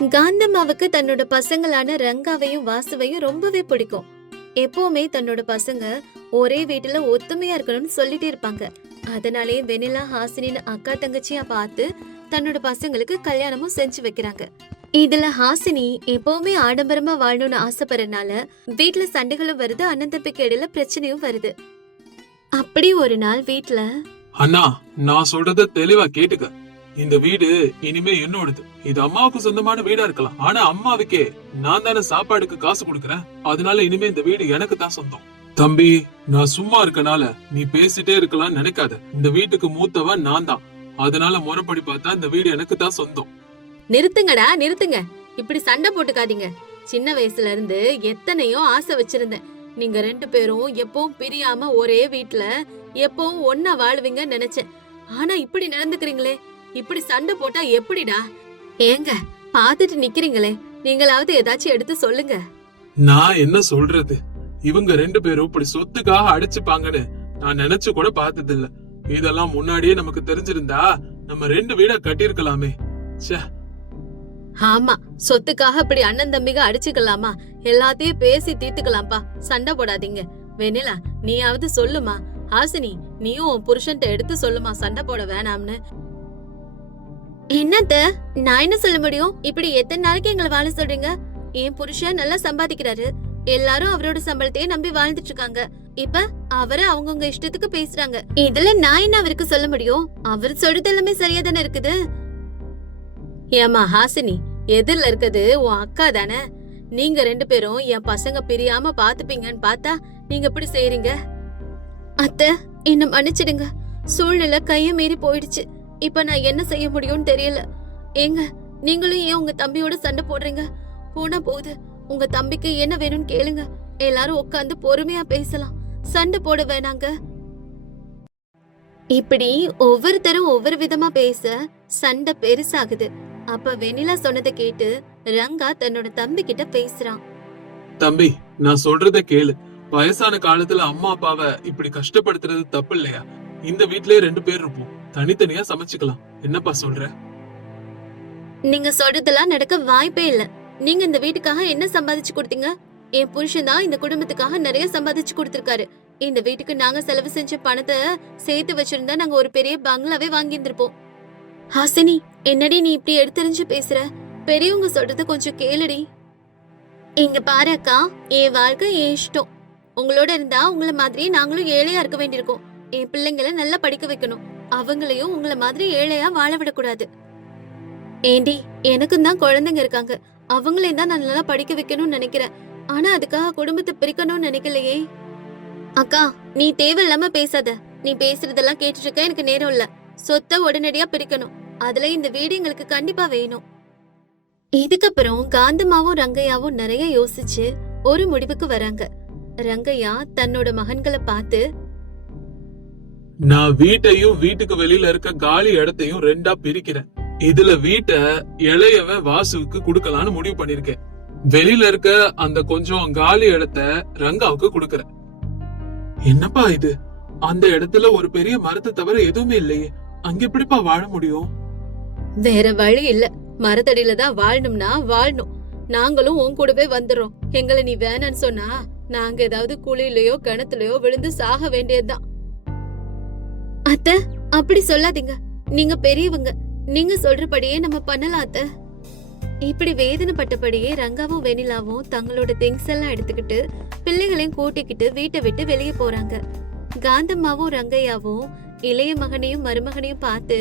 காந்தம்மாவுக்கு தன்னோட பசங்களான ரங்காவையும் வாசுவையும் ரொம்பவே பிடிக்கும். எப்பவுமே தன்னோட பசங்க ஒரே வீட்டுல ஒத்துமையா இருக்கணும்னு சொல்லிட்டே இருப்பாங்க. அதனாலே வெண்ணிலா ஹாசினின்னு அக்கா தங்கச்சியா பார்த்து தன்னோட பசங்களுக்கு கல்யாணமும் செஞ்சு வைக்கிறாங்க. இதுல ஹாசினி எப்பவுமே ஆடம்பரமா வாழணும்னு ஆசைப்படுறதுனால வீட்டுல சண்டைகளும் வருது, அண்ணன் தம்பிக்கு இடையில பிரச்சனையும் வருது. அப்படி ஒரு நாள் வீட்டுல, அண்ணா நான் சொல்றத தெளிவா கேட்டுக்க. இந்த வீடு இனிமே என்னோடது. இது அம்மாவுக்கு சொந்தமான வீடா இருக்கலாம், ஆனா அம்மாவுக்கே நான் தானே சாப்பாடுக்கு காசு கொடுக்கறேன். அதனால இனிமே இந்த வீடு எனக்கு தான் சொந்தம். தம்பி, நான் சும்மா இருக்கனால நீ பேசிட்டே இருக்கலாம் நினைக்காத. இந்த வீட்டுக்கு மூத்தவன் நான் தான். அதனால முறைப்படி பார்த்தா இந்த வீடு எனக்கு தான் சொந்தம். நிறுத்துங்கடா நிறுத்துங்க, இப்படி சண்டை போட்டுக்காதீங்க. சின்ன வயசுல இருந்து எத்தனையோ ஆசை வச்சிருந்தேன். நீங்க 2 பேரும் எப்பவும் பிரியாம ஒரே வீட்டுல எப்பவும் ஒன்னா வாழ்வீங்கன்னு நினைச்சேன். ஆனா இப்படி நடந்துக்கிறீங்களே, இப்படி சண்டை போட்டா எப்படிடா? ஏங்க பாத்துட்டு நிக்கிறீங்களே, நீங்களாவது ஏதாச்சும் எடுத்து சொல்லுங்க. நான் என்ன சொல்றது? இவங்க 2 பேரும் இப்படி சொத்துக்காக அடிச்சுப்பாங்கன்னு நான் நினைச்சு கூட பார்த்தது இல்ல. இதெல்லாம் முன்னாடியே நமக்கு தெரிஞ்சிருந்தா நம்ம 2 வீடா கட்டிருக்கலாமே. ஆமா, சொத்துக்காக இப்படி அண்ணன் தம்பிக அடிச்சுக்கலாமா? எல்லாத்தையும் பேசி தீர்த்துக்கலாம்ப்பா, சண்டை போடாதீங்க. வெண்ணிலா நீயாவது சொல்லுமா. ஹாசினி நீயும் உன் புருஷன்ட்ட எடுத்து சொல்லுமா, சண்டை போட வேணாம்னு. என்னத்த நான் என்ன சொல்ல முடியும்? இப்படி எத்தனை நாளைக்கு எங்களை வாழ சொல்றீங்க? என் புருஷன் நல்லா சம்பாதிக்கிறாரு, எல்லாரும் அவரோட சம்பளத்தையே நம்பி வாழ்ந்துட்டு இருக்காங்க. இப்ப அவரு அவங்கவுங்க இஷ்டத்துக்கு பேசுறாங்க. இதுல நான் என்ன அவருக்கு சொல்ல முடியும்? அவர் சொல்றது எல்லாமே சரியா தானே இருக்குது. ஏமா ஹாசினி, எதிரில இருக்குது உன் அக்கா தானே. நீங்க 2 பேரும் என் பசங்க பிரியாம பாத்துப்பீங்கன்னு பார்த்தா நீங்க இப்படி செய்யறீங்க. அத்தை என்ன மன்னிச்சிடுங்க, சூழ்நிலை கைய மீறி போயிடுச்சு. இப்ப நான் என்ன செய்ய முடியும்னு தெரியல. ஏங்க நீங்களும் ஏன் உங்க தம்பியோட சண்டை போடுறீங்க? போனா போகுது, உங்க தம்பிக்கு என்ன வேணும்னு கேளுங்க. எல்லாரும் உட்காந்து பொறுமையா பேசலாம், சண்டை போட வேணாங்க. இப்படி ஒவ்வொருத்தரும் ஒவ்வொரு விதமா பேச சண்டை பெருசாகுது. அப்ப வெண்ணிலா சொன்னதை கேட்டு ரங்கா தன்னோட தம்பி கிட்ட பேசுறான். தம்பி, நான் சொல்றத கேளு. வயசான காலத்துல அம்மா அப்பாவை இப்படி கஷ்டப்படுத்துறது தப்பு இல்லையா? இந்த வீட்லயே 2 பேர் இருப்போம், தனித்தனியா சமைச்சுக்கலாம். என்னப்பா சொல்ற? நீங்க சொல்றதெல்லாம் நடக்க வாய்ப்பே இல்ல. நீங்க இந்த வீட்டுக்காக என்ன சம்பாதிச்சு கொடுத்தீங்க? என் புருஷன் தான் இந்த குடும்பத்துக்காக நிறைய சம்பாதிச்சு கொடுத்திருக்காரு. இந்த வீட்டுக்கு நாங்க செலவு செஞ்ச பணத்தை சேர்த்து வச்சிருந்தா நாங்க ஒரு பெரிய பங்களாவே வாங்கி இருந்திருப்போம். ஹாசினி என்னடி நீ இப்படி எடுத்தறிஞ்சு பேசுற? பெரியவங்க சொல்றது கொஞ்சம் கேளுடி. இங்க பாரு அக்கா, என் வாழ்க்கை என் இஷ்டம். உங்களோட இருந்தா உங்கள மாதிரி நாங்களும் ஏழையா இருக்க வேண்டியிருக்கோம். என் பிள்ளைங்களை நல்லா படிக்க வைக்கணும், அவங்களையும் உங்கள மாதிரி ஏழையா வாழ விடக்கூடாது. ஏண்டி, எனக்கும் தான் குழந்தைங்க இருக்காங்க, அவங்களையும் தான் நான் நல்லா படிக்க வைக்கணும்னு நினைக்கிறேன். ஆனா அதுக்காக குடும்பத்தை பிரிக்கணும்னு நினைக்கலையே. அக்கா நீ தேவையில்லாம பேசாத. நீ பேசுறதெல்லாம் கேட்டுட்டு இருக்க எனக்கு நேரம் இல்ல. சொத்தை உடனடியா பிரிக்கணும், அதுல இந்த வீடு எங்களுக்கு கண்டிப்பா வேணும். இதுக்கப்புறம் காந்தம்மாவும் ரங்கையாவும் நிறைய யோசிச்சு ஒரு முடிவுக்கு வராங்க. ரங்கையா தன்னோட மகன்களை பார்த்து, நான் வீட்டையும் வீட்டுக்கு வெளியில இருக்க காலி இடத்தையும் 2ஆ பிரிக்கிறேன். இதுல வீட்டை இளையவன் வாசுவுக்கு கொடுக்கலான்னு முடிவு பண்ணிருக்கேன். வெளியில இருக்க அந்த கொஞ்சம் காலி இடத்த ரங்காவுக்கு கொடுக்கறேன். என்னப்பா இது? அந்த இடத்துல ஒரு பெரிய மரத்தை தவிர எதுவுமே இல்லையே, அங்க எப்படிப்பா வாழ முடியும்? வேற வழி இல்ல, மரத்தடியில தான் வாழணும்னா வாழணும். நாங்களும் உன் கூடவே வந்துடுறோம். எங்களை நீ வேணான்னு சொன்னா நாங்க ஏதாவது குழியிலயோ கிணத்துலயோ விழுந்து சாக வேண்டியதுதான். அத்த அப்படி சொல்லாதீங்க, நீங்க பெரியவங்க, நீங்க சொல்றபடியே நம்ம பண்ணலாம் அத்த. இப்படி வேதனைப்பட்டபடியே ரங்காவும் வெண்ணிலாவும் தங்களோட திங்ஸ் எல்லாம் எடுத்துக்கிட்டு பிள்ளைகளையும் கூட்டிக்கிட்டு வீட்டை விட்டு வெளியே போறாங்க. காந்தம்மாவும் ரங்கையாவும் இளைய மகனையும் மருமகனையும் பார்த்து,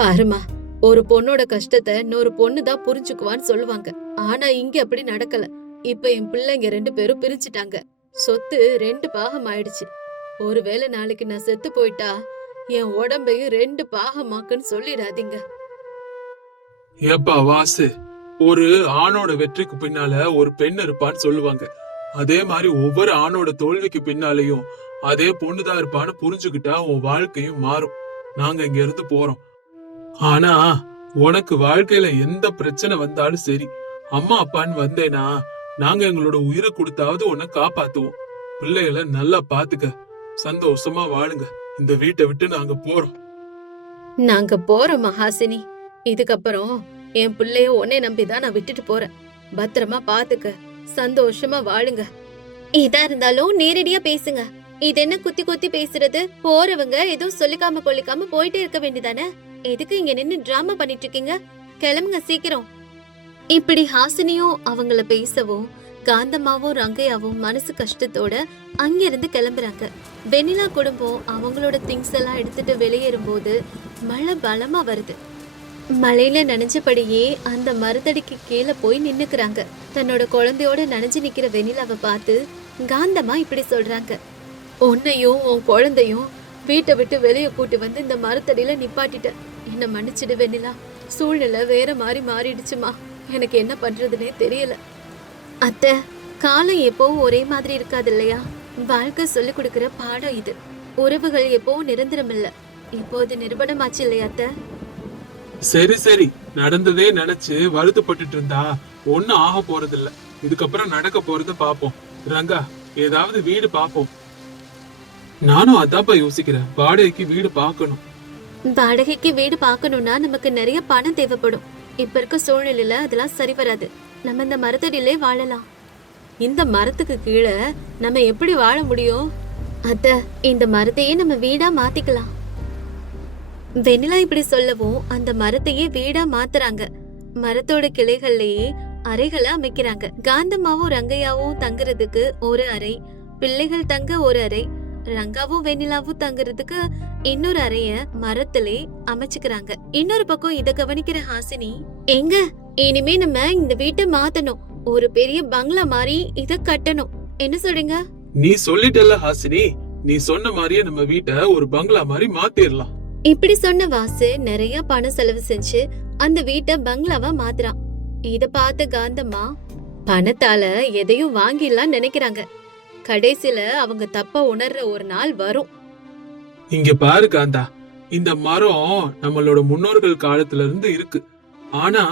பாருமா, ஒரு பொண்ணோட கஷ்டத்தை இன்னொரு பொண்ணுதான் புரிஞ்சுக்குவான்னு சொல்லுவாங்க. ஆனா இங்க அப்படி நடக்கல. இப்ப என் பிள்ளைங்க 2 பேரும் பிரிச்சுட்டாங்க. சொத்து 2 பாகம் ஆயிடுச்சு. ஒருவேளை நாளைக்கு நான் செத்து போயிட்டா என் உடம்பையும் 2 பாகமாக்குன்னு சொல்லிடாதீங்க. ஏப்பா வாசு, ஒரு ஆணோட வெற்றிக்கு பின்னால ஒரு பெண் இருப்பான்னு சொல்லுவாங்க. அதே மாதிரி ஒவ்வொரு ஆணோட தோல்விக்கு பின்னாலையும் அதே பொண்ணுதான் இருப்பான்னு புரிஞ்சுக்கிட்டா உன் வாழ்க்கையும் மாறும். நாங்க இங்க இருந்து போறோம். ஆனா உனக்கு வாழ்க்கையில எந்த பிரச்சனை வந்தாலும் சரி, அம்மா அப்பான்னு வந்தேனா நாங்க எங்களோட உயிரை கொடுத்தாவது உன்னை காப்பாத்துவோம். பிள்ளைகளை நல்லா பாத்துக்க, சந்தோஷமா வாழுங்க. இந்த வீட்டை விட்டு நாங்க போறோம். நாங்க போறோம் மகாசினி. இதுக்கப்புறம் என் பிள்ளைய உன்னை நம்பிதான் நான் விட்டுட்டு போறேன். பத்திரமா பாத்துக்க, சந்தோஷமா வாழுங்க. இதா இருந்தாலும் நேரடியா பேசுங்க. இது என்ன குத்தி குத்தி பேசுறது? போறவங்க ஏதோ சொல்லிக்காம கொள்ளிக்காம போயிட்டே இருக்க வேண்டியதானே? எதுக்கு இங்க நின்னு டிராமா பண்ணிட்டு இருக்கீங்க? கிளம்புங்க சீக்கிரம். இப்படி ஹாசினியும் அவங்கள பேசவும் காந்தம்மாவும் ரங்கையாவும் மனசு கஷ்டத்தோட அங்கிருந்து கிளம்புறாங்க. வெண்ணிலா குடும்பம் அவங்களோட திங்ஸ் எல்லாம் எடுத்துட்டு வெளியேறும் போது மழை பலமா வருது. மழையில நனைஞ்சபடியே அந்த மரத்தடிக்கு கீழே போய் நின்னுக்குறாங்க. தன்னோட குழந்தையோட நனைஞ்சு நிக்கிற வெண்ணிலாவை பார்த்து காந்தம்மா இப்படி சொல்றாங்க. உன்னையும் உன் குழந்தையும் வீட்டை விட்டு வெளியே கூட்டி வந்து இந்த மரத்தடியில நிப்பாட்டிட்ட. என்ன மன்னிச்சிடு வெண்ணிலா, சூழ்நிலை வேற மாதிரி மாறிடுச்சுமா. எனக்கு என்ன பண்றதுன்னே தெரியல. அத்தை, காலம் எப்பவும் ஒரே மாதிரி இருக்காது இல்லையா? வாழ்க்கை சொல்லி கொடுக்கிற பாடம் இது. உறவுகள் எப்பவும் நிரந்தரம் இல்ல. இப்போது நிரூபணமாச்சு இல்லையா அத்தை? சரி சரி, நடந்ததே நினைச்சு வருத்தப்பட்டுட்டு இருந்தா ஒண்ணும் ஆக போறது இல்ல. இதுக்கப்புறம் நடக்க போறத பாப்போம். ரங்கா, ஏதாவது வீடு பாப்போம். நானும் அதாப்பா யோசிக்கிறேன், வாடகைக்கு வீடு பாக்கணும். வாடகைக்கு வீடு பார்க்கணும்னா நமக்கு நிறைய பணம் தேவைப்படும். இப்ப இருக்க சூழ்நிலையில அதெல்லாம் சரி வராது. நம்ம இந்த மரத்தடியிலே வாழலாம். இந்த மரத்துக்கு கீழே நம்ம எப்படி வாழ முடியும்? அத்த, இந்த மரத்தையே நம்ம வீடா மாத்திக்கலாம். வெண்ணிலா இப்படி சொல்லவும் அந்த மரத்தையே வீடா மாத்துறாங்க. மரத்தோட கிளைகள்லயே அறைகளை அமைக்கிறாங்க. காந்தம்மாவும் ரங்கையாவும் தங்குறதுக்கு ஒரு அறை, பிள்ளைகள் தங்க ஒரு அறை, ரங்காவும் வெண்ணிலாவும் தங்குறதுக்கு இன்னொரு அறைய மரத்திலே அமைச்சுக்கிறாங்க. இன்னொரு பக்கம் இத கவனிக்கிற ஹாசினி, எங்க இனிமே நம்ம இந்த வீட்டை மாத்தணும், ஒரு பெரிய பங்களா மாதிரி இத கட்டணும். என்ன சொல்றீங்க? நீ சொல்லிட்டல்ல ஹாசினி, நீ சொன்ன மாதிரியே நம்ம வீட்டை ஒரு பங்களா மாதிரி மாத்திரலாம். இப்படி சொன்ன வாசு நிறைய பணம் செலவு செஞ்சு அந்த வீட்டை பங்களாவா மாத்துறான். இத பார்த்த காந்தம்மா பணத்தால எதையும் வாங்கிடலாம் நினைக்கிறாங்க. கடைசியில அவங்க தப்ப உணர்ற ஒரு நாள் வரும். இங்க பாரு காந்தா, இந்த மரம் நம்மளோட முன்னோர்கள் காலத்துல இருந்து இருக்கு. ஆனா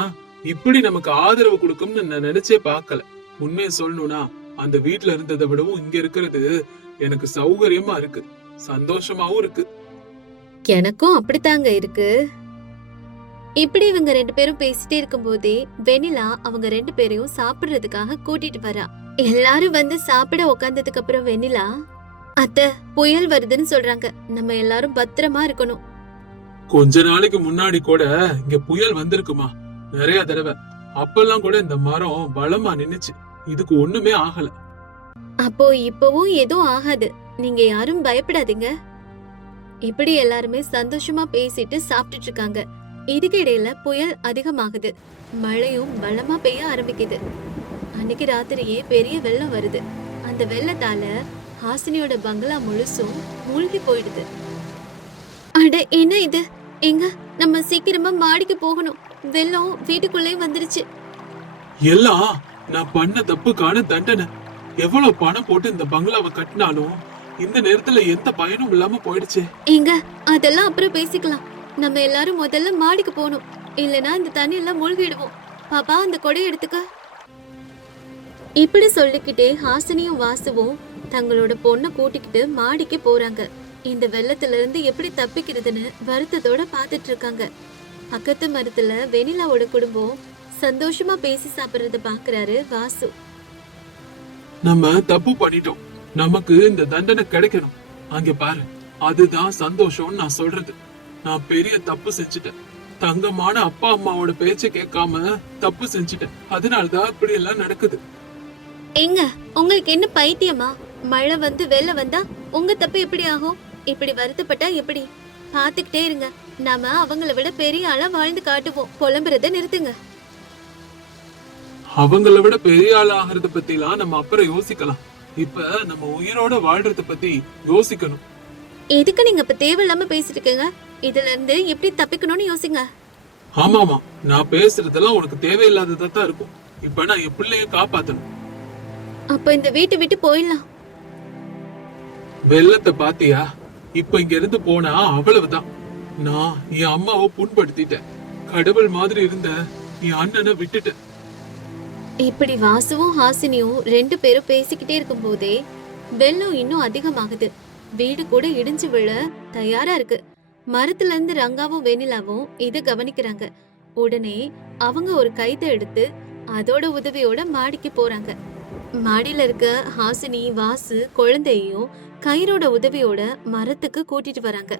இப்படி நமக்கு ஆதரவு கொடுக்கும்னு நான் நினைச்சே பார்க்கல. உண்மையை சொல்லணும்னா அந்த வீட்டுல இருந்ததை விடவும் இங்க இருக்கிறது எனக்கு சௌகரியமா இருக்கு, சந்தோஷமாவும் இருக்கு. எனக்கும் அப்படித்தாங்க இருக்கு. இப்படி இவங்க ரெண்டு பேரும் பேசிட்டே இருக்கும் போதே வெண்ணிலா அவங்க ரெண்டு பேரையும் சாப்பிடுறதுக்காக கூட்டிட்டு வரா. எல்லாரும் வந்து சாப்பிட உக்காந்ததுக்கு அப்புறம் வெண்ணிலா, அத்தை, புயல் வருதுன்னு சொல்றாங்க, நம்ம எல்லாரும் பத்திரமா இருக்கணும். கொஞ்ச நாளைக்கு முன்னாடி கூட இங்க புயல் வந்திருக்குமா, நிறைய தடவை. அப்பெல்லாம் கூட இந்த மரம் பலமா நின்னுச்சு, இதுக்கு ஒண்ணுமே ஆகல. அப்போ இப்பவும் எதுவும் ஆகாது, நீங்க யாரும் பயப்படாதீங்க. இப்படி எல்லாருமே சந்தோஷமா பேசிட்டு சாப்பிட்டுட்டு இருக்காங்க. இதுக்கு இடையில புயல் அதிகமாகுது. மழையும் பலமா பெய்ய ஆரம்பிக்குது. அன்னைக்கு ராத்திரியே பெரிய வெள்ளம் வருது. அந்த வெள்ளத்தால ஹாசினியோட பங்களா முழுசும் மூழ்கி போயிடுது. அட, என்ன இது? எங்க நம்ம சீக்கிரமா மாடிக்கு போகணும். வெள்ளம் வீட்டுக்குள்ளே வந்துருச்சு. எல்லாம் நான் பண்ண தப்புக்கான தண்டனை. எவ்வளவு பணம் போட்டு இந்த பங்களாவை கட்டினாலும் இந்த நேரத்துல எந்த பயனும் இல்லாம போயிடுச்சு. எங்க அதெல்லாம் அப்புறம் பேசிக்கலாம். நம்ம எல்லாரும் முதல்ல மாடிக்கு போகணும், இல்லனா இந்த தண்ணியில மூழ்கிடுவோம். பாப்பா, அந்த கொடையை எடுத்துக்க. இப்படி சொல்லிக்கிட்டே ஹாசினியும் வாசுவும் தங்களோட பொண்ணை கூட்டிக்கிட்டு மாடிக்கு போறாங்க. இந்த வெள்ளத்துல இருந்து எப்படி தப்பிக்கிறதுன்னு வருத்தத்தோட பாத்துட்டு இருக்காங்க. பக்கத்து மரத்துல வெண்ணிலாவோட குடும்பம் சந்தோஷமா பேசி சாப்பிடுறத பாக்குறாரு வாசு. நம்ம தப்பு பண்ணிட்டோம், நமக்கு இந்த தண்டனை கிடைக்கணும். அங்க பாரு, அதுதான் சந்தோஷம்னு நான் சொல்றது. நான் பெரிய தப்பு செஞ்சுட்டேன். தங்கமான அப்பா அம்மாவோட பேச்ச கேட்காம தப்பு செஞ்சுட்டேன். அதனாலதான் இப்படி எல்லாம் நடக்குது. எங்க உங்களுக்கு என்ன பைத்தியமா? மழை வந்து வெள்ளம் வந்தா உங்க தப்பு எப்படி ஆகும்? இப்படி வருத்தப்பட்டா எப்படி? பாத்துக்கிட்டே இருங்க, நாம அவங்கள விட பெரிய ஆளா வாழ்ந்து காட்டுவோம். புலம்புறத நிறுத்துங்க. அவங்கள விட பெரிய ஆள் ஆகிறத பத்தி எல்லாம் நம்ம அப்புறம் யோசிக்கலாம். இப்ப நம்ம உயிரோட வாழ்றத பத்தி யோசிக்கணும். எதுக்கு நீங்க இப்ப தேவையில்லாம பேசிட்டு இருக்கீங்க? இதுல இருந்து எப்படி தப்பிக்கணும்னு யோசிங்க. ஆமாமா, நான் பேசுறதெல்லாம் உனக்கு தேவையில்லாததா தான் இருக்கும். இப்ப நான் என் பிள்ளைய காப்பாத்தணும். அப்ப இந்த வீட்டை விட்டு போயிடலாம். வெள்ளத்தை பாத்தியா? இப்ப இங்க இருந்து போனா அவ்வளவுதான். நான் என் அம்மாவை புண்படுத்திட்டேன். கடவுள் மாதிரி இருந்த என் அண்ணனை விட்டுட்டேன். இப்படி வாசுவும் ஹாசினியும் ரெண்டு பேரும் பேசிக்கிட்டே இருக்கும் போதே வெள்ளம் இன்னும் அதிகமாகுது. வீடு கூட இடிஞ்சு விழ தயாரா இருக்கு. மரத்துல இருந்து ரங்காவும் வெண்ணிலாவும் இத கவனிக்கிறாங்க. உடனே அவங்க ஒரு கயித்தை எடுத்து அதோட உதவியோட மாடிக்கு போறாங்க. மாடியில இருக்க ஹாசினி வாசு குழந்தையையும் கயிறோட உதவியோட மரத்துக்கு கூட்டிட்டு வராங்க.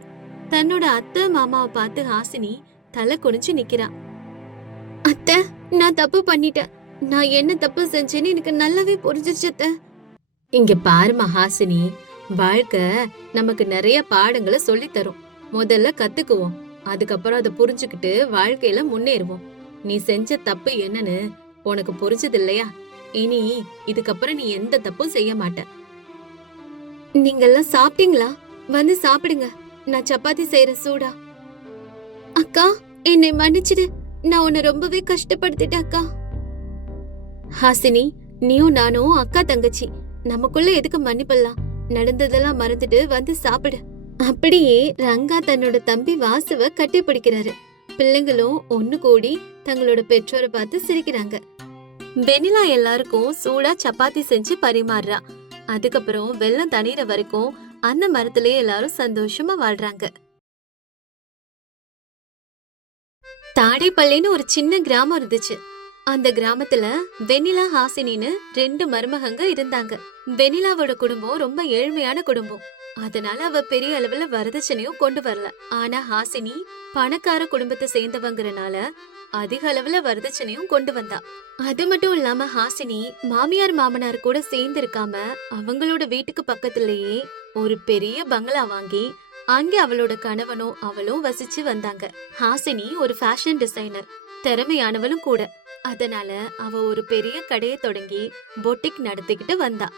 தன்னோட அத்தை மாமாவை பார்த்து ஹாசினி தலை குனிஞ்சு நிக்கிறா. அத்தை, நான் தப்பு பண்ணிட்டேன். நான் என்ன தப்பு செஞ்சேன்னு எனக்கு நல்லாவே புரிஞ்சிருச்சு அத்தை. இங்க பாருமா ஹாசினி, வாழ்க்கை நமக்கு நிறைய பாடங்களை சொல்லி தரும். முதல்ல கத்துக்குவோம், அதுக்கப்புறம் அதை புரிஞ்சுக்கிட்டு வாழ்க்கையில முன்னேறுவோம். நீ செஞ்ச தப்பு என்னன்னு உனக்கு புரிஞ்சது இல்லையா? இனி இதுக்கப்புறம் நீ எந்த தப்பும் செய்ய மாட்ட. நீங்கெல்லாம் சாப்பிட்டீங்களா? வந்து சாப்பிடுங்க, நான் சப்பாத்தி செய்யற சூடா. அக்கா, என்னை மன்னிச்சிடு, நான் உன்னை ரொம்பவே கஷ்டப்படுத்திட்டேன் அக்கா. ஹாசினி, நீயும் நானும் அக்கா தங்கச்சி, நமக்குள்ள எதுக்கு மன்னிப்பெல்லாம்? நடந்ததெல்லாம் மறந்துட்டு வந்து சாப்பிடு. அப்படியே ரங்கா தன்னோட தம்பி வாசுவ கட்டி பிடிக்கிறாரு. பிள்ளைங்களும் ஒண்ணு கூடி தங்களோட பெற்றோரை பார்த்து சிரிக்கிறாங்க. வெனிலா எல்லாருக்கும் சூடா சப்பாத்தி செஞ்சு பரிமாறுறா. அதுக்கப்புறம் வெள்ளம் தண்ணீர வரைக்கும் அந்த மரத்திலேயே எல்லாரும் சந்தோஷமா வாழ்றாங்க. தாடைப்பள்ளின்னு ஒரு சின்ன கிராமம் இருந்துச்சு. அந்த கிராமத்துல வெனிலா ஹாசினின்னு 2 மருமகங்க இருந்தாங்க. வெனிலாவோட குடும்பம் ரொம்ப ஏழ்மையான குடும்பம். அதனால அவ பெரிய அளவுல வரதட்சணையும் கொண்டு வரல. ஆனா ஹாசினி பணக்கார குடும்பத்தை சேர்ந்தவங்கறனால அதிக அளவுல வரதட்சணையும் கொண்டு வந்தா. அது மட்டும் இல்லாம ஹாசினி மாமியார் மாமனார் கூட சேர்ந்து இருக்காம அவங்களோட வீட்டுக்கு பக்கத்திலேயே ஒரு பெரிய பங்களா வாங்கி அங்க அவளோட கணவனும் அவளும் வசிச்சு வந்தாங்க. ஹாசினி ஒரு ஃபேஷன் டிசைனர், திறமையானவளும் கூட. அதனால அவ ஒரு பெரிய கடையை தொடங்கி பொட்டிக் நடத்திக்கிட்டு வந்தா.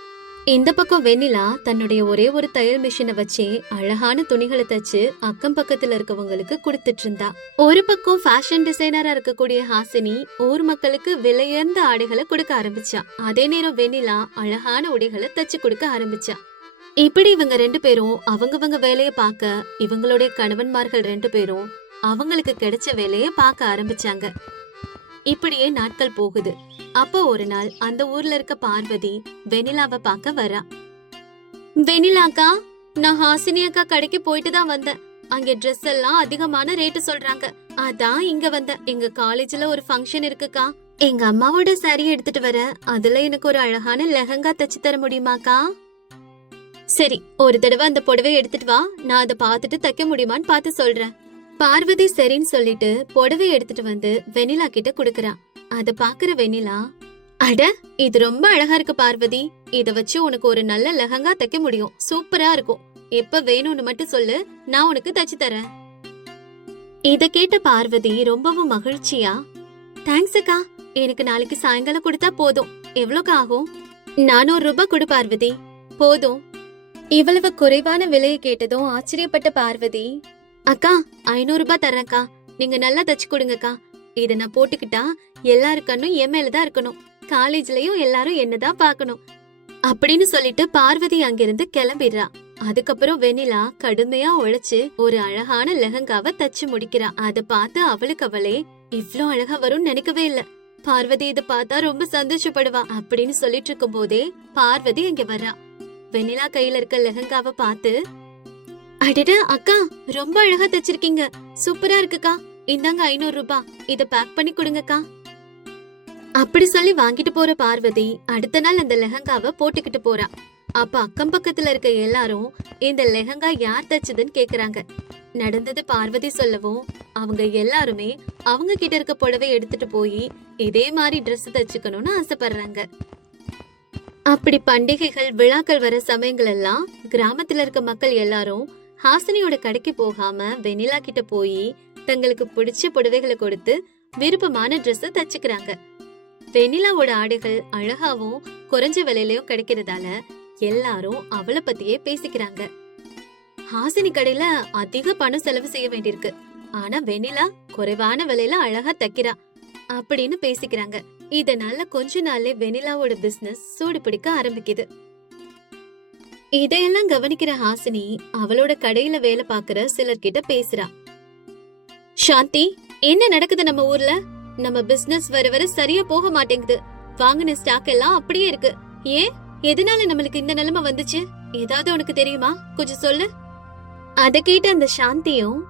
இந்த பக்கம் வெண்ணிலா தன்னுடைய ஒரே ஒரு தையல் மிஷினை வச்சு அழகான துணிகளை தச்சு அக்கம் பக்கத்துல இருக்கவங்களுக்கு கொடுத்துட்டு இருந்தா. ஒரு பக்கம் ஃபேஷன் டிசைனரா இருக்கக்கூடிய ஹாசினி ஊர் மக்களுக்கு விலையுயர்ந்த ஆடைகளை கொடுக்க ஆரம்பிச்சா. அதே நேரம் வெண்ணிலா அழகான உடைகளை தச்சு கொடுக்க ஆரம்பிச்சா. இப்படி இவங்க 2 பேரும் அவங்கவங்க வேலைய பார்க்க, இவங்களுடைய கணவன்மார்கள் 2 பேரும் அவங்களுக்கு கிடைச்ச வேலைய பார்க்க ஆரம்பிச்சாங்க. இப்படியே நாட்கள் போகுது. அப்போ ஒரு நாள் அந்த ஊர்ல இருக்க பார்வதி வெனிலாவை பார்க்க வரா. வெனிலாக்கா, நான் ஹாசினி அக்கா கடைக்கு போயிட்டு தான் வந்தேன். அங்க ட்ரெஸ் எல்லாம் அதிகமான ரேட்டு சொல்றாங்க. அதான் இங்க வந்தேன். எங்க காலேஜ்ல ஒரு ஃபங்க்ஷன் இருக்குக்கா. எங்க அம்மாவோட சாரி எடுத்துட்டு வர, அதுல எனக்கு ஒரு அழகான லெஹங்கா தச்சு தர முடியுமாக்கா? சரி, ஒரு தடவை அந்த புடவை எடுத்துட்டு வா, நான் அதை பார்த்துட்டு தைக்க முடியுமான்னு பார்த்து சொல்றேன். பார்வதி சரின்னு சொல்லிட்டு புடவை எடுத்துட்டு வந்து வெனிலா கிட்ட குடுக்கறா. அத பாக்குற வெனிலா, அட இது ரொம்ப அழகா இருக்கு பார்வதி, இத வச்சு உனக்கு ஒரு நல்ல லெஹங்கா தைக்க முடியும், சூப்பரா இருக்கும். எப்ப வேணும்னு மட்டும் சொல்லு, நான் உனக்கு தச்சு தரேன். இத கேட்ட பார்வதி ரொம்பவும் மகிழ்ச்சியா, தேங்க்ஸ் அக்கா, எனக்கு நாளைக்கு சாயங்காலம் கொடுத்தா போதும். எவ்வளவுக்கு ஆகும்? 400 ரூபாய் கொடு பார்வதி. போதும். இவ்வளவு குறைவான விலையை கேட்டதும் ஆச்சரியப்பட்ட பார்வதி, அக்கா 500 ரூபாய் தர்றேன்க்கா, நீங்க நல்லா தச்சு கொடுங்கக்கா. இத நான் போட்டுக்கிட்டா எல்லாரு கண்ணும் என் மேலதான் இருக்கணும், காலேஜ்லயும் எல்லாரும் என்னதான் பாக்கணும் அப்படின்னு சொல்லிட்டு பார்வதி அங்கிருந்து கிளம்பிடுறா. அதுக்கப்புறம் வெண்ணிலா கடுமையா உழைச்சு ஒரு அழகான லெஹங்காவை தச்சு முடிக்கிறா. அத பார்த்து அவளுக்கு அவளே இவ்ளோ அழகா வரும்னு நினைக்கவே இல்ல. பார்வதி இத பார்த்தா ரொம்ப சந்தோஷப்படுவா அப்படின்னு சொல்லிட்டு இருக்கும் போதே பார்வதி அங்க வர்றா. வெண்ணிலா கையில இருக்க லெஹங்காவை பார்த்து, அடடா அக்கா, ரொம்ப அழகா தச்சிருக்கீங்க, சூப்பரா இருக்குக்கா, இந்தாங்க 500 ரூபாய், இத பேக் பண்ணி கொடுங்கக்கா அப்படி சொல்லி வாங்கிட்டு போற பார்வதி அடுத்த நாள் அந்த லெஹங்காவை போட்டுக்கிட்டு போறா. அப்ப அக்கம் பக்கத்துல இருக்க எல்லாரும் இந்த லெஹங்கா யார் தச்சதுன்னு கேக்குறாங்க. நடந்தது பார்வதி சொல்லவும் அவங்க எல்லாருமே அவங்க கிட்ட இருக்க புடவை எடுத்துட்டு போய் இதே மாதிரி ட்ரெஸ் தச்சுக்கணும்னு ஆசைப்படுறாங்க. அப்படி பண்டிகைகள் விழாக்கள் வர சமயங்கள் எல்லாம் கிராமத்துல இருக்க மக்கள் எல்லாரும் ஹாசினியோட கடைக்கு போகாம வெனிலா கிட்ட போய் தங்களுக்கு பிடிச்ச புடவைகளை கொடுத்து விருப்பமான ட்ரெஸ் தச்சுக்கிறாங்க. வெனிலாவோட ஆடைகள் அழகாவும் குறைஞ்ச விலையிலயும் கிடைக்கிறதால எல்லாரும் அவளை பத்தியே பேசிக்கிறாங்க. ஹாசினி கடையில அதிக பணம் செலவு செய்ய வேண்டியிருக்கு, ஆனா வெனிலா குறைவான விலையில அழகா தைக்கிறா அப்படின்னு பேசிக்கிறாங்க. இதனால கொஞ்ச நாள்ல வெனிலாவோட பிசினஸ் சூடு பிடிக்க ஆரம்பிக்குது. இதையெல்லாம் கவனிக்கிற ஹாசினி அவளோட கடையில வேலை பாக்குற சிலர்கிட்ட பேசுறா. சாந்தி, என்ன நடக்குது நம்ம ஊர்ல? நம்ம பிசினஸ் வர வர சரியா போக மாட்டேங்குது. வாங்கின ஸ்டாக் எல்லாம் அப்படியே இருக்கு. ஏன், எதனால நம்மளுக்கு இந்த நிலைமை வந்துச்சு? ஏதாவது உனக்கு தெரியுமா? கொஞ்சம் சொல்லு. அத கேட்ட அந்த சாந்தியும்,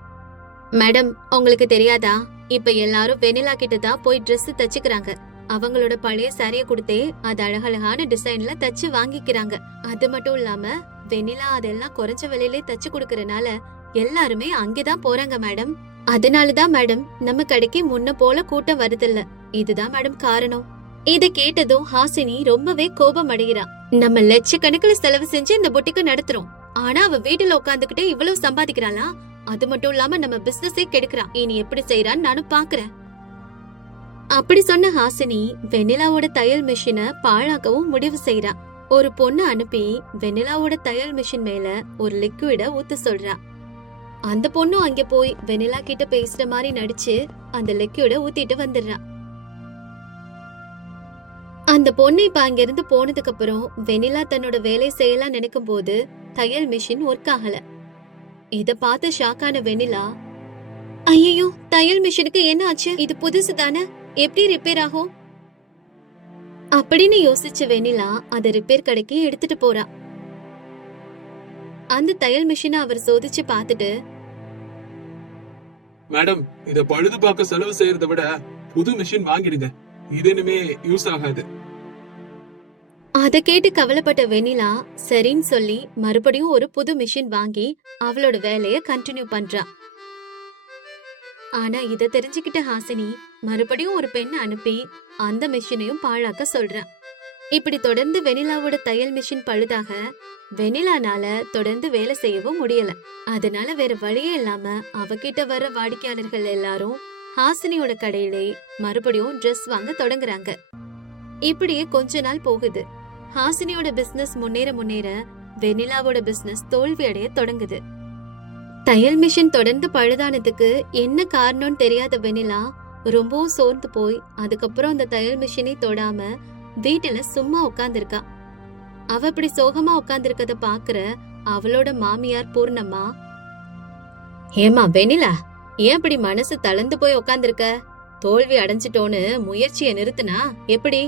மேடம், உங்களுக்கு தெரியாதா? இப்ப எல்லாரும் வெனிலா கிட்ட தான் போய் Dress தச்சுக்கிறாங்க. அவங்களோட பழைய சாரிய கொடுத்தே அது அழகழகான டிசைன்ல தச்சு வாங்கிக்கிறாங்க. அது மட்டும் இல்லாம வெனிலா அதெல்லாம் குறைஞ்ச விலையிலே தச்சு கொடுக்கறனால எல்லாருமே அங்கதான் போறாங்க மேடம். அதனாலதான் மேடம் நம்ம கடைக்கு முன்ன போல கூட்டம் வருதில்ல. இதுதான் மேடம் காரணம். இத கேட்டதும் ஹாசினி ரொம்பவே கோபம் அடைகிறா. நம்ம லட்சக்கணக்கில் செலவு செஞ்சு இந்த புட்டிக்கு நடத்துறோம். ஆனா அவ வீட்டுல உட்காந்துக்கிட்டே இவ்வளவு சம்பாதிக்கிறாளா? அது மட்டும் இல்லாம நம்ம பிசினஸே கெடுக்கிறா. இனி எப்படி செய்யறான்னு நானும் பாக்குறேன். அப்படி சொன்ன ஹாசினி வெண்ணிலாவோட தையல் மிஷினை பாழாக்கவும் முடிவு செய்யறா. ஒரு பொண்ணு அனுப்பி வெண்ணிலாவோட தையல் மிஷின் மேல ஒரு லிக்விட ஊத்த சொல்றா. அந்த பொண்ணும் அங்க போய் வெண்ணிலா கிட்ட பேசுற மாதிரி நடிச்சு அந்த லிக்விட ஊத்திட்டு வந்துடுறா. அந்த பொண்ணு இப்ப அங்க இருந்து போனதுக்கு அப்புறம் வெண்ணிலா தன்னோட வேலை செய்யலாம் நினைக்கும் போது தையல் மிஷின் ஒர்க் ஆகல. இத பார்த்து ஷாக்கான வெண்ணிலா, ஐயோ தையல் மிஷினுக்கு என்ன ஆச்சு? இது புதுசு தானே, எப்படி ரிப்பேர் ஆகும் அப்படின்னு யோசிச்ச வெண்ணிலா அத ரிப்பேர் கடைக்கு எடுத்துட்டு போறா. அந்த தையல் மிஷினை அவர் சோதிச்சு பார்த்துட்டு, மேடம், இத பழுது பார்க்க செலவு செய்யறதை விட புது மிஷின் வாங்கிடுங்க. இது இனிமே யூஸ் ஆகாது. அத கேட்டு கவலைப்பட்ட வெண்ணிலா சரின்னு சொல்லி மறுபடியும் ஒரு புது மிஷின் வாங்கி அவளோட வேலைய கண்டினியூ பண்றா. ஆனா இத தெரிஞ்சுக்கிட்ட ஹாசினி மறுபடியும் ஒரு பெண் அனுப்பி அந்த மிஷினையும் பாழாக்க சொல்றா. இப்படி தொடர்ந்து வெண்ணிலாவோட தையல் மிஷின் பழுதாக வெண்ணிலானால தொடர்ந்து வேலை செய்யவும் முடியல. அதனால வேற வழியே இல்லாம அவகிட்ட வர வாடிக்கையாளர்கள் எல்லாரும் ஹாசினியோட கடையிலே மறுபடியும் Dress வாங்க தொடங்குறாங்க. இப்படியே கொஞ்ச நாள் போகுது. ஹாசினியோட பிசினஸ் முன்னேற முன்னேற வெண்ணிலாவோட பிசினஸ் தோல்வி அடைய தொடங்குது. தையல் மிஷின் தொடர்ந்து பழுதானதுக்கு என்ன காரணம்னு தெரியாத வெண்ணிலா ரொம்பவும் சோர்ந்து போய் அதுக்கப்புறம் அந்த தையல் மிஷினை தொடாம வீட்டுல சும்மா உட்கார்ந்திருக்கா. அவ இப்படி சோகமா உட்கார்ந்திருக்கத பாக்குற அவளோட மாமியார் பூர்ணம்மா, ஏமா வெண்ணிலா, ஏன் இப்படி மனசு தளர்ந்து போய் உட்கார்ந்திருக்க? தோல்வி அடைஞ்சிட்டோன்னு முயற்சியை நிறுத்தினா எப்படி?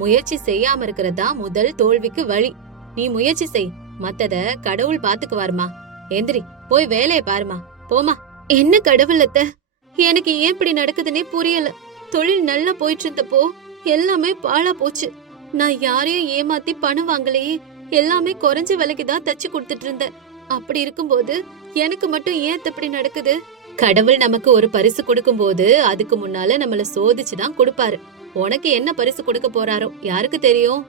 முயற்சி செய்யாம இருக்கிறதா முதல் தோல்விக்கு வழி. நீ முயற்சி செய், மத்தத கடவுள் பாத்துக்குவாருமா. எந்திரி, போய் வேலையை பாருமா, போமா. என்ன கடவுள் அத்த, எனக்கு ஏன் இப்படி நடக்குதுன்னே புரியல. தொழில் நல்லா போயிட்டு இருந்தப்போ எல்லாமே பாழா போச்சு. நான் யாரையும் ஏமாத்தி பணம் வாங்கலையே, எல்லாமே குறைஞ்ச விலைக்கு தான் தச்சு கொடுத்துட்டு இருந்தேன். அப்படி இருக்கும்போது எனக்கு மட்டும் ஏன் இப்படி நடக்குது? கடவுள் நமக்கு ஒரு பரிசு கொடுக்கும் போது அதுக்கு முன்னால நம்மள சோதிச்சுதான் கொடுப்பாரு. உனக்கு என்ன பரிசு கொடுக்க போறாரோ யாருக்கு தெரியும்?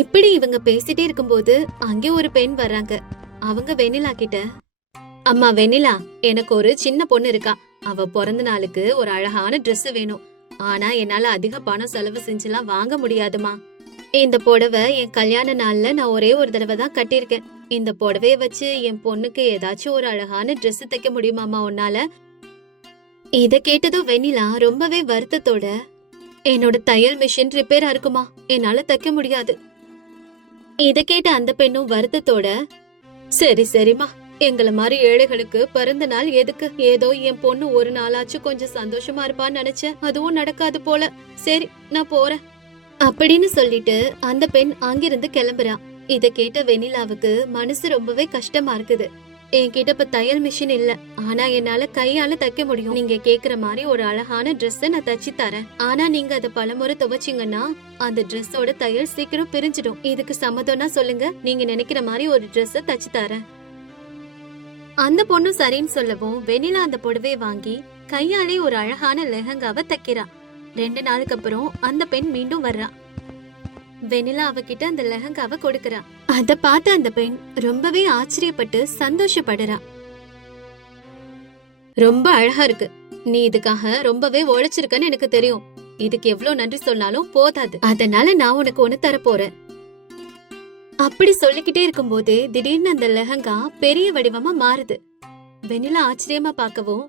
இப்படி இவங்க பேசிட்டே இருக்கும்போது அங்கே ஒரு பெண் வர்றாங்க. அவங்க வெண்ணிலா கிட்ட, அம்மா வெண்ணிலா, எனக்கு ஒரு சின்ன பொண்ணு இருக்கா. அவ பிறந்த நாளுக்கு ஒரு அழகான Dress வேணும். ஆனா என்னால அதிக பணம் செலவு செஞ்செல்லாம் வாங்க முடியாதுமா. இந்த புடவை என் கல்யாண நாள்ல நான் ஒரே ஒரு தடவை தான் கட்டியிருக்கேன். இந்த புடவைய வச்சு என் பொண்ணுக்கு ஏதாச்சும் ஒரு அழகான Dress தைக்க முடியுமாமா உன்னால? இத கேட்டதும் வெண்ணிலா ரொம்பவே வருத்தத்தோட, என்னோட தையல் மிஷின் ரிப்பேரா இருக்குமா, என்னால தைக்க முடியாது. இத கேட்ட அந்த பெண்ணும் வருத்தத்தோட, சரி சரிமா, எங்கள மாதிரி ஏழைகளுக்கு பிறந்த நாள் எதுக்கு? ஏதோ என் பொண்ணு ஒரு நாளாச்சும் கொஞ்சம் சந்தோஷமா இருப்பான்னு நினைச்சேன். அதுவும் நடக்காது போல. சரி, நான் போறேன் அப்படின்னு சொல்லிட்டு அந்த பெண் அங்கிருந்து கிளம்புறா. இத கேட்ட வெண்ணிலாவுக்கு மனசு ரொம்பவே கஷ்டமா இருக்குது. என்கிட்ட இப்ப தையல் மிஷின் இல்ல, ஆனா என்னால கையால தைக்க முடியும். நீங்க கேக்குற மாதிரி ஒரு அழகான Dress நான் தச்சு தரேன். ஆனா நீங்க அத பலமுறை துவைச்சீங்கன்னா அந்த Dressோட தையல் சீக்கிரம் பிரிஞ்சிடும். இதுக்கு சம்மதம்னா சொல்லுங்க, நீங்க நினைக்கிற மாதிரி ஒரு Dress தச்சு தரேன். அந்த பொண்ணு சரின்னு சொல்லவும் வெண்ணிலா அந்த புடவையை வாங்கி கையாலே ஒரு அழகான லெஹங்காவை தைக்கிறா. 2 நாளுக்கு அப்புறம் அந்த பெண் மீண்டும் வர்றா. வெண்ணிலா அவகிட்ட அந்த லெஹங்காவை கொடுக்கறா. அத பார்த்து அந்த பெண் ரொம்பவே ஆச்சரியப்பட்டு சந்தோஷப்படுறா. ரொம்ப அழகா இருக்கு, நீ இதுக்காக ரொம்பவே உழைச்சிருக்கன்னு எனக்கு தெரியும். இதுக்கு எவ்வளவு நன்றி சொன்னாலும் போதாது. அதனால நான் உனக்கு ஒண்ணு தர போறேன். அப்படி சொல்லிக்கிட்டே இருக்கும்போது திடீர்னு அந்த லெஹங்கா பெரிய வடிவமா மாறுது. வெண்ணிலா ஆச்சரியமா பார்க்கவும்,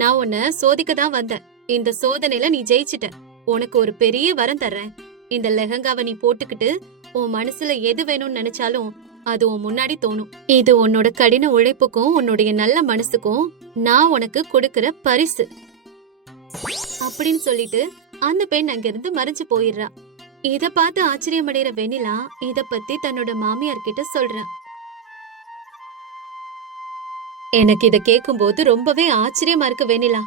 நான் உன்னை சோதிக்க தான் வந்தேன். இந்த சோதனையில நீ ஜெயிச்சிட்ட. உனக்கு ஒரு பெரிய வரம் தர்றேன். இந்த லெஹங்காவை நீ போட்டுக்கிட்டு உன் மனசுல எது வேணும்னு நினைச்சாலும் அது உன் முன்னாடி தோணும். இது உன்னோட கடின உழைப்புக்கும் உன்னுடைய நல்ல மனசுக்கும் நான் உனக்கு கொடுக்கிற பரிசு அப்படின்னு சொல்லிட்டு அந்த பெண் அங்கிருந்து மறைஞ்சு போயிடுறா. இத பார்த்து ஆச்சரியமடைகிற வெண்ணிலா இத பத்தி தன்னோட மாமியார் கிட்ட சொல்றா. எனக்கு இத கேக்கும்போது ரொம்பவே ஆச்சரியமா இருக்கு வெண்ணிலா.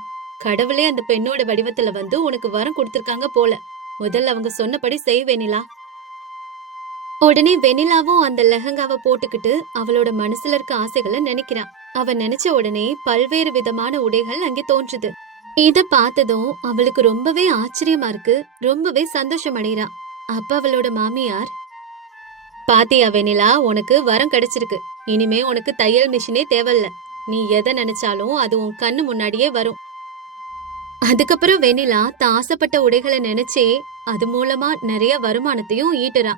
கடவுளே அந்த பெண்ணோட வடிவத்துல வந்து உனக்கு வரம் கொடுத்திருக்காங்க போல. முதல்ல அவங்க சொன்னபடி செய் வெண்ணிலா. உடனே வெண்ணிலாவும் அந்த லெஹங்காவை போட்டுக்கிட்டு அவளோட மனசுல இருக்க ஆசைகளை நினைக்கிறா. அவ நினைச்ச உடனே பல்வேறு விதமான உடைகள் அங்கே தோன்றுது. இத பார்த்ததும் அவளுக்கு ரொம்பவே ஆச்சரியமா இருக்கு, ரொம்பவே சந்தோஷம் அடைகிறா. அப்ப அவளோட மாமியார், பாத்தியா வெண்ணிலா, உனக்கு வரம் கிடைச்சிருக்கு. இனிமே உனக்கு தையல் மிஷினே தேவையில்ல. நீ எதை நினைச்சாலும் அது உன் கண்ணு முன்னாடியே வரும். அதுக்கப்புறம் வெண்ணிலா தான் ஆசைப்பட்ட உடைகளை நினைச்சே அது மூலமா நிறைய வருமானத்தையும் ஈட்டுறா.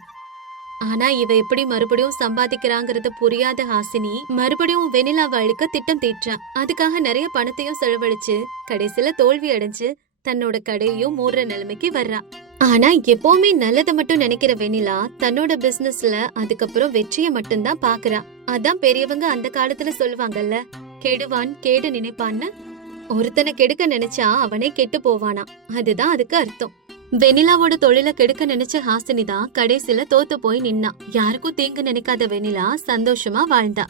ஆனா இவ எப்படி மறுபடியும் சம்பாதிக்கிறாங்கறது புரியாத ஹாசினி மறுபடியும் வெண்ணிலாவை அழிக்க திட்டம் தீட்டுறா. அதுக்காக நிறைய பணத்தையும் செலவழிச்சு கடைசியில தோல்வி அடைஞ்சு தன்னோட கடையையும் மூடுற நிலைமைக்கு வர்றா. ஆனா எப்பவுமே நல்லதை மட்டும் நினைக்கிற வெண்ணிலா தன்னோட பிசினஸ்ல அதுக்கப்புறம் வெற்றியை மட்டும்தான் பாக்குறா. அதான் பெரியவங்க அந்த காலத்துல சொல்லுவாங்கல்ல, கெடுவான் கேடு நினைப்பான்னு. ஒருத்தனை கெடுக்க நினைச்சா அவனே கெட்டு போவானா, அதுதான் அதுக்கு அர்த்தம். வெண்ணிலாவோட தொழில கெடுக்க நினைச்ச ஹாசினி தான் கடைசியில தோத்து போய் நின்னா. யாருக்கும் தீங்கு நினைக்காத வெண்ணிலா சந்தோஷமா வாழ்ந்தா.